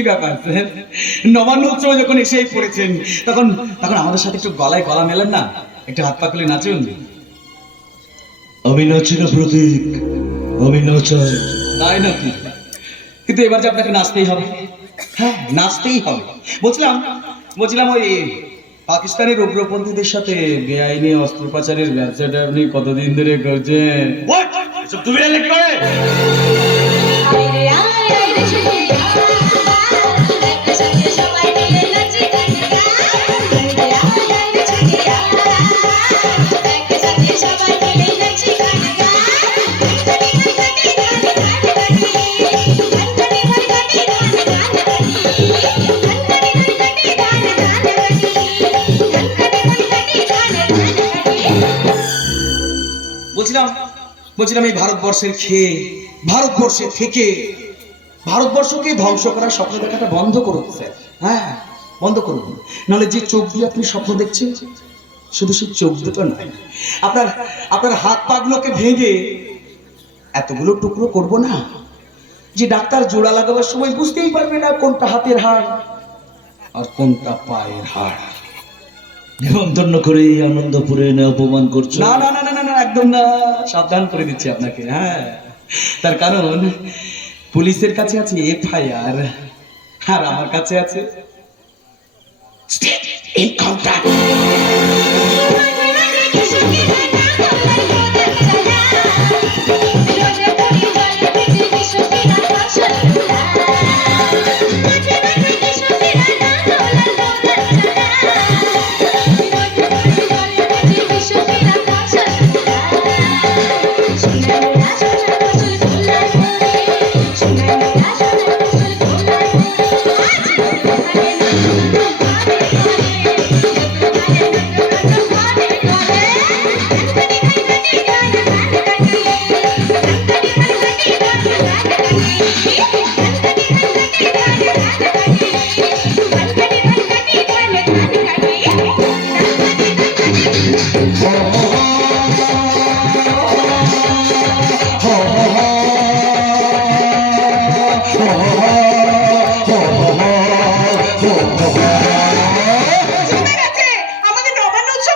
কি ব্যাপার? নবান্ন উৎসবে যখন এসেই পড়েছেন তখন তখন আমাদের সাথে একটু গলায় গলা মেলেন না? একটু হাত পা খুলে নাচুন। আমি নাচি না প্রতীক আমি নাচাই। তাই নাকি? কিন্তু এবার যে আপনাকে নাচতেই হবে। হ্যাঁ নাচতেই হবে। বলছিলাম বলছিলাম ওই পাকিস্তানের উগ্রপন্থীদের সাথে বেআইনি অস্ত্র পাচারের ব্যবসাটা আপনি কতদিন ধরে করছেন? তুমি বলছিলাম বলছিলাম এই ভারতবর্ষের খেয়ে ভারতবর্ষে থেকে ভারতবর্ষকে ধ্বংস করার স্বপ্ন দেখাটা বন্ধ করুন স্যার। হ্যাঁ বন্ধ করুন। নাহলে যে চোখ দিয়ে আপনি স্বপ্ন দেখছেন শুধু সেই চোখ দুটো নয়। আপনার আপনার হাত পাগুলোকে ভেঙে এতগুলো টুকরো করব না যে ডাক্তার জোড়া লাগাবার সময় বুঝতেই পারবে না কোনটা হাতের হাড় আর কোনটা পায়ের হাড়। নেমন্তন্ন করে এই আনন্দপুরে এনে অপমান করছ। না না না একদম না সাবধান করে দিচ্ছি আপনাকে হ্যাঁ। তার কারণ পুলিশের কাছে আছে এফআইআর আর আমার কাছে আছে এনকাউন্টার Oh,